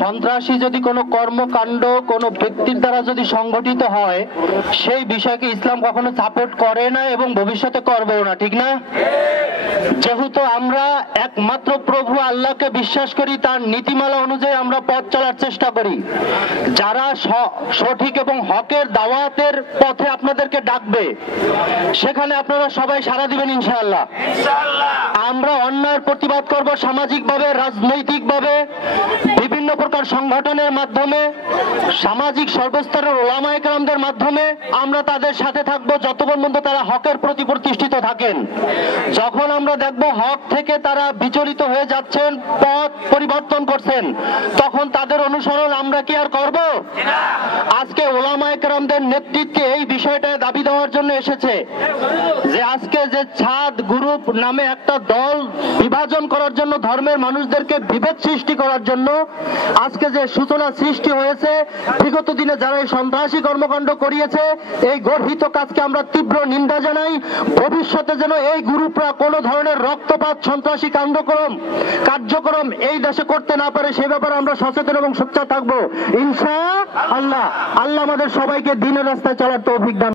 সন্ত্রাসী যদি কোনো কর্মকাণ্ড কোনো ব্যক্তির দ্বারা যদি সংগঠিত হয়, সেই বিষয়কে ইসলাম কখনো সাপোর্ট করে না এবং ভবিষ্যতে করবেও না, ঠিক না? যেহেতু আমরা একমাত্র প্রভু আল্লাহকে বিশ্বাস করি, তার নীতিমালা অনুযায়ী আমরা পথ চলার চেষ্টা করি। যারা সঠিক এবং হকের দাওয়াতের পথে আপনাদেরকে ডাকবে, সেখানে আপনারা সবাই সাড়া দিবেন ইনশাআল্লাহ। আমরা অন্যায়ের প্রতিবাদ করব সামাজিকভাবে, রাজনৈতিকভাবে, বিভিন্ন প্রকার সংগঠনের মাধ্যমে, সামাজিক সর্বস্তরের ওলামায়ে কেরামদের মাধ্যমে আমরা তাদের সাথে থাকবো যতক্ষণ পর্যন্ত তারা হকের প্রতি প্রতিষ্ঠিত থাকেন। যখন আমরা দেখব হক থেকে তারা বিচলিত হয়ে যাচ্ছেন, পথ পরিবর্তন করছেন, তখন তাদের অনুসরণ আমরা কি আর করব? আজকে ওলামায়ে কেরামদের নেতৃত্বে এই বিষয়টা দাবি দেওয়ার জন্য এসেছে যে আজকে যে ছাদ গ্রুপ নামে একটা দল বিভাজন করার জন্য, ধর্মের মানুষদেরকে বিভেদ সৃষ্টি করার জন্য আজকে যে সূচনা সৃষ্টি হয়েছে, বিগত দিনে যারা এই সন্ত্রাসী কর্মকাণ্ড করিয়েছে, এই গর্হিত কাজকে আমরা তীব্র নিন্দা জানাই। ভবিষ্যতে যেন এই গ্রুপরা কোনো ধরনের রক্তপাত, সন্ত্রাসী কার্যক্রম এই দেশে করতে না পারে, সে ব্যাপারে আমরা সচেতন এবং সোচ্চার থাকবো ইনশাআল্লাহ। আল্লাহ আমাদের সবাইকে দ্বীনের রাস্তায় চলার তৌফিক দান